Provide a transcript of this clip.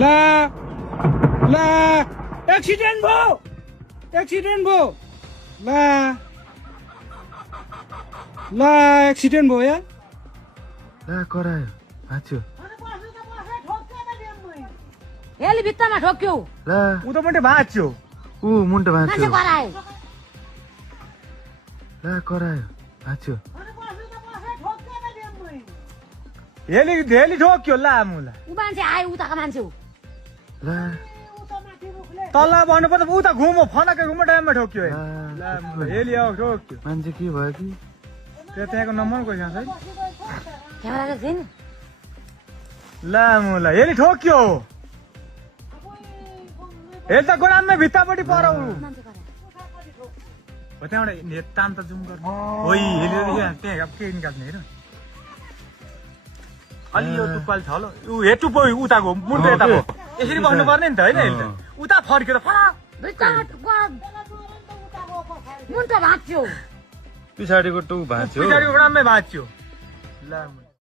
ला ला एक्सिडेन्ट भयो ला ला एक्सिडेन्ट भयो यार ला करायो भाँच्यो यसले भित्तामा ठोक्यो ला उ त मात्रै भाँच्यो ऊ मुन्टो मान्छे भाँच्यो करायो ला करायो भाँच्यो हेली ठोक्यो ला मुला ऊ मान्छे आयो उताको मान्छे हो ला तल भन्नु पर्दा उता घुमो फनाको घुमो टाइममा ठोक्यो ला ला मुला हेली आऊ ठोक्यो मान्छे के भयो कि त्यो त्यहाँको नम्बर कोही छैन क्यामेरा छैन ला मुला हेली ठोक्यो हेल त गोडाममै भित्तापट्टि पराउ मान्छे करायो हो त्यहाँबाट नेतान त जुम गर्नु होइ हेली त्यहाँ के निकाल्ने हेर अलि यो टुप्पाल छ ल ऊ हे टुप्पो उताको मुन्टो यता भयो यसरी बस्नु पर्ने नि त होइन हेल त उता फर्केर फराक भित्तामा मुन्टो भाँच्यो पछाडिको टु भाँच्यो पछाडिको गोडाममै भाँच्यो ला